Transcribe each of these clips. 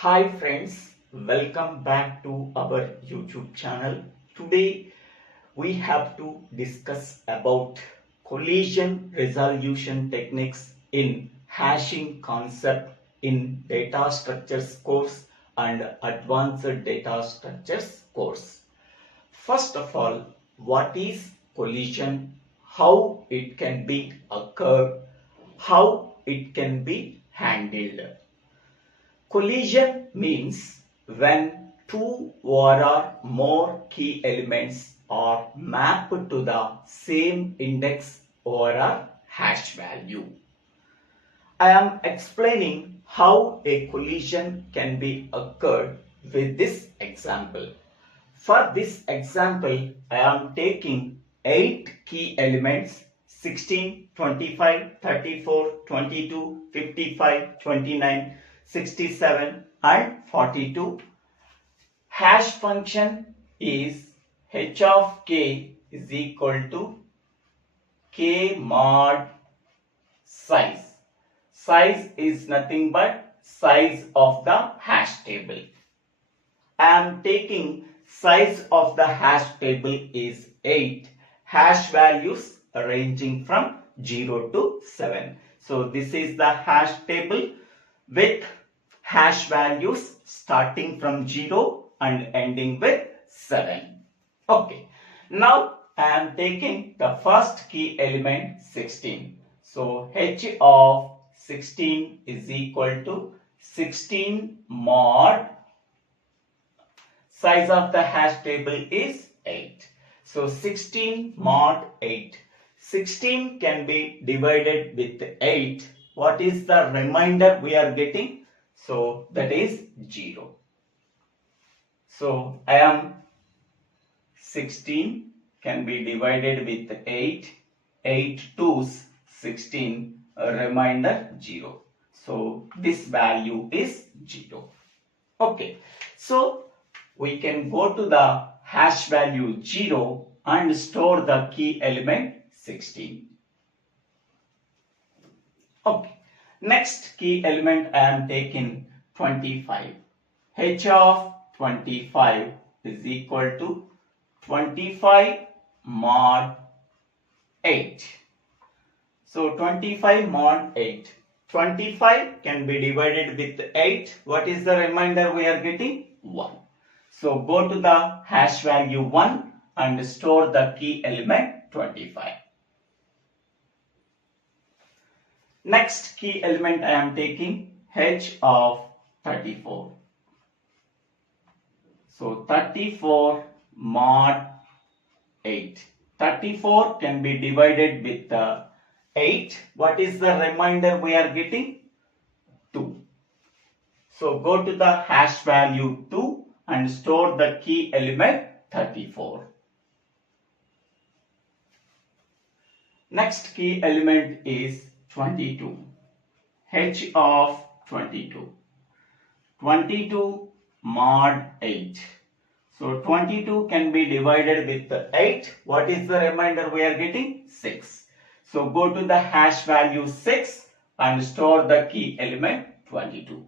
Hi friends, welcome back to our YouTube channel. Today we have to discuss about collision resolution techniques in hashing concept in data structures course and advanced data structures course. First of all, what is collision? How it can be occur? How it can be handled? Collision means when two or more key elements are mapped to the same index or a hash value. I am explaining how a collision can be occurred with this example. For this example, I am taking 8 key elements 16, 25, 34, 22, 55, 29, 67 and 42. Hash function is h of k is equal to k mod size. Size is nothing but size of the hash table. I am taking size of the hash table is 8. Hash values ranging from 0 to 7. So this is the hash table with hash values starting from 0 and ending with 7. Okay. Now I am taking the first key element 16. So h of 16 is equal to 16 mod size of the hash table is 8. So 16 mod 8. 16 can be divided with 8. What is the remainder we are getting? So that is 0. So I am 16 can be divided with 8. 8 twos 16. Remainder 0. So this value is 0. Okay. So we can go to the hash value 0 and store the key element 16. Okay. Next key element I am taking 25. H of 25 is equal to 25 mod 8. So 25 mod 8. 25 can be divided with 8. What is the remainder we are getting? 1. So go to the hash value 1 and store the key element 25. Next key element I am taking h of 34. So 34 mod 8. 34 can be divided with 8. What is the remainder we are getting? 2. So go to the hash value 2 and store the key element 34. Next key element is 22. H of 22. 22 mod 8. So 22 can be divided with 8. What is the remainder we are getting? 6. So go to the hash value 6 and store the key element 22.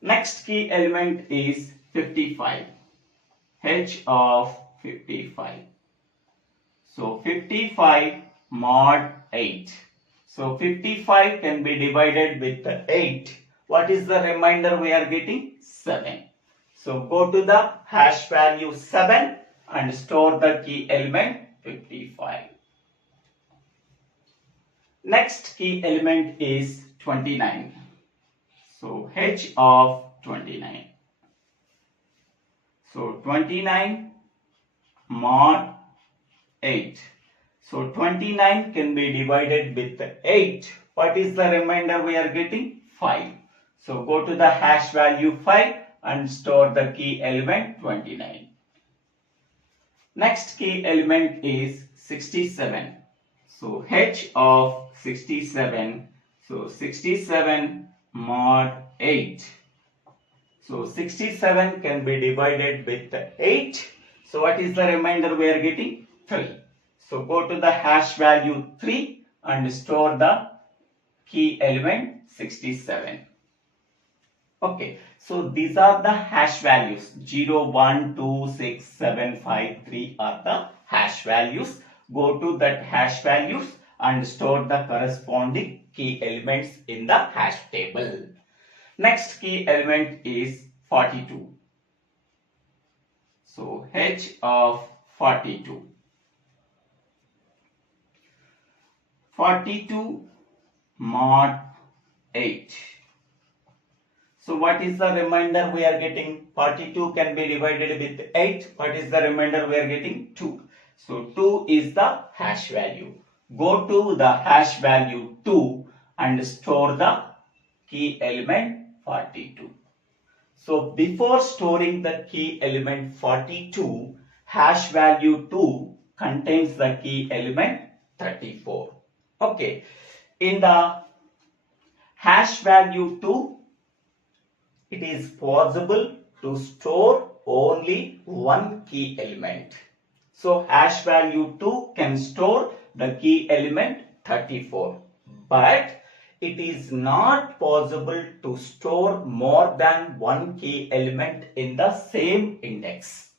Next key element is 55. H of 55. So 55 mod 8. So 55 can be divided with 8. What is the remainder we are getting? 7. So go to the hash value 7 and store the key element 55. Next key element is 29. So h of 29. So 29 mod 8. So 29 can be divided with 8. What is the remainder we are getting? 5. So go to the hash value 5 and store the key element 29. Next key element is 67. So h of 67. So 67 mod 8. So 67 can be divided with 8. So what is the remainder we are getting? 3. So go to the hash value 3 and store the key element 67. Okay, so these are the hash values. 0, 1, 2, 6, 7, 5, 3 are the hash values. Go to that hash values and store the corresponding key elements in the hash table. Next key element is 42. So H of 42. 42 mod 8. So what is the remainder we are getting? 42 can be divided with 8. What is the remainder we are getting? 2. So 2 is the hash value. Go to the hash value 2 and store the key element 42. So before storing the key element 42, hash value 2 contains the key element 34. Okay. In the hash value 2, it is possible to store only one key element. So hash value 2 can store the key element 34. But it is not possible to store more than one key element in the same index.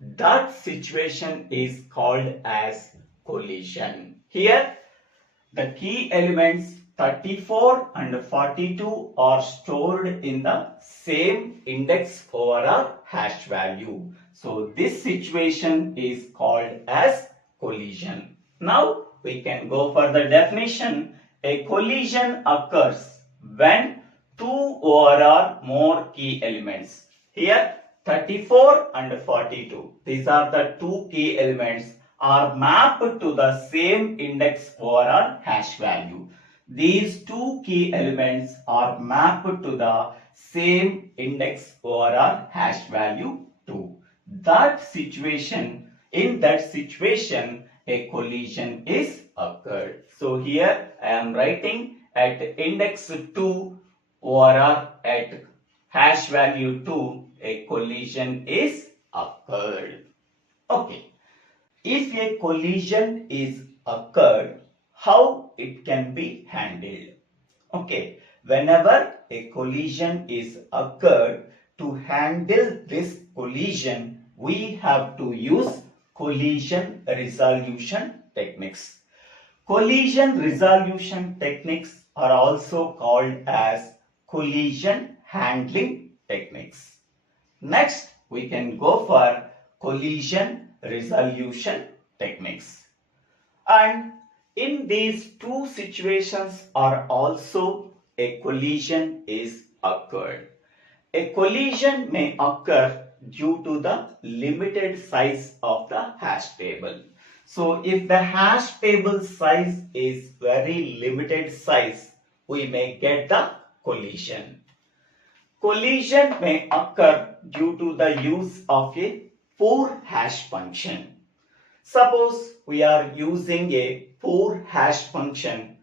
That situation is called as collision. Here, the key elements 34 and 42 are stored in the same index over a hash value. So this situation is called as collision. Now we can go for the definition. A collision occurs when two or more key elements. Here 34 and 42. These are the two key elements are mapped to the same index over a hash value. These two key elements are mapped to the same index over a hash value 2. In that situation, a collision is occurred. So here I am writing at index 2 over at hash value 2, a collision is occurred. Okay. If a collision is occurred, how it can be handled? Okay, whenever a collision is occurred, to handle this collision, we have to use collision resolution techniques. Collision resolution techniques are also called as collision handling techniques. Next, we can go for collision resolution techniques. And in these two situations are also a collision is occurred. A collision may occur due to the limited size of the hash table. So if the hash table size is very limited size, we may get the collision. Collision may occur due to the use of a poor hash function. Suppose we are using a poor hash function,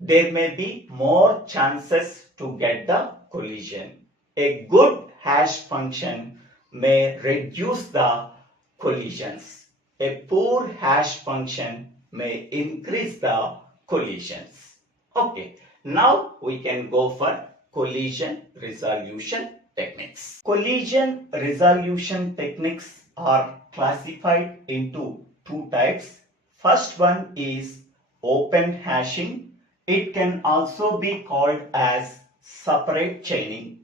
there may be more chances to get the collision. A good hash function may reduce the collisions. A poor hash function may increase the collisions. Okay, now we can go for collision resolution techniques. Collision resolution techniques are classified into two types. First one is open hashing. It can also be called as separate chaining.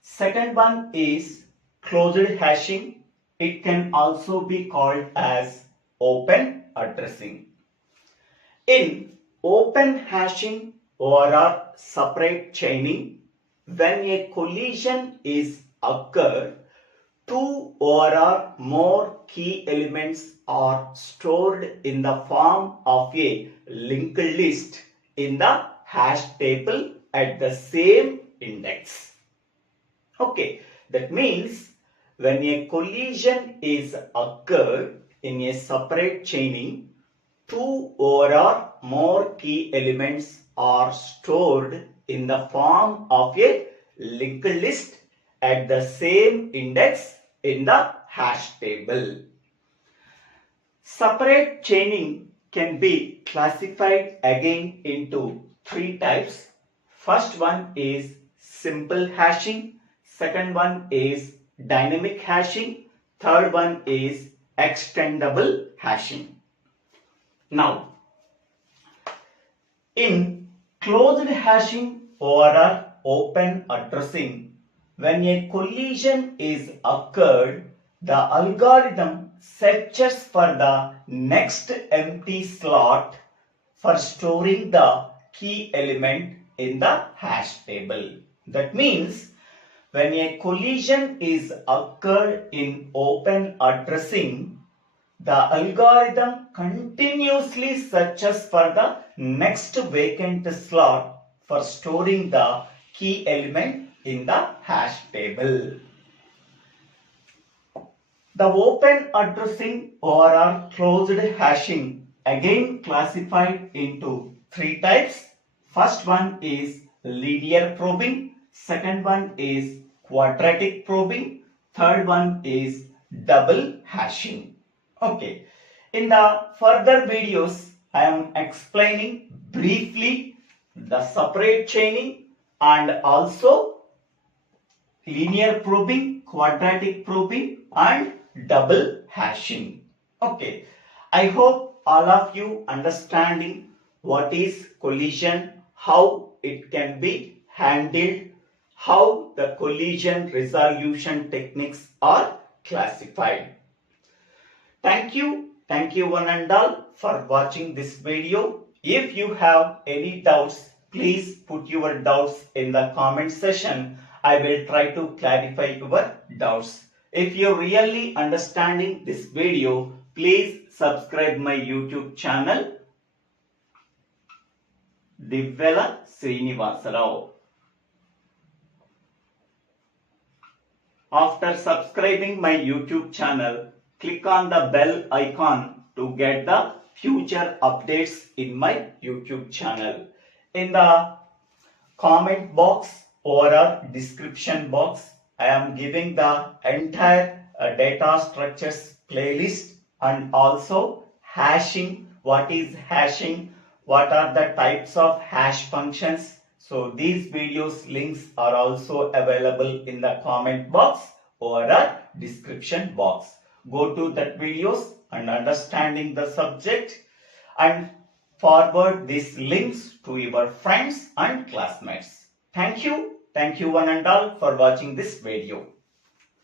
Second one is closed hashing. It can also be called as open addressing. In open hashing or separate chaining, when a collision is occurred, two or more key elements are stored in the form of a linked list in the hash table at the same index. Okay, that means when a collision is occurred in a separate chaining, two or more key elements are stored in the form of a linked list at the same index in the hash table. Separate chaining can be classified again into three types. First one is simple hashing, second one is dynamic hashing, third one is extendable hashing. Now, in closed hashing or open addressing, when a collision is occurred, the algorithm searches for the next empty slot for storing the key element in the hash table. That means when a collision is occurred in open addressing, the algorithm continuously searches for the next vacant slot for storing the key element in the hash table. The open addressing or closed hashing again classified into three types. First one is linear probing, second one is quadratic probing, third one is double hashing. Okay, in the further videos I am explaining briefly the separate chaining and also linear probing, quadratic probing and double hashing. Okay, I hope all of you understanding what is collision, how it can be handled, how the collision resolution techniques are classified. Thank you one and all for watching this video. If you have any doubts, please put your doubts in the comment section. I will try to clarify your doubts. If you're really understanding this video, please subscribe my YouTube channel, Divvela Srinivasa. After subscribing my YouTube channel, click on the bell icon to get the future updates in my YouTube channel. In the comment box or a description box, I am giving the entire data structures playlist and also hashing. What is hashing? What are the types of hash functions? So these videos links are also available in the comment box or a description box. Go to that videos and understanding the subject and forward these links to your friends and classmates. Thank you one and all for watching this video.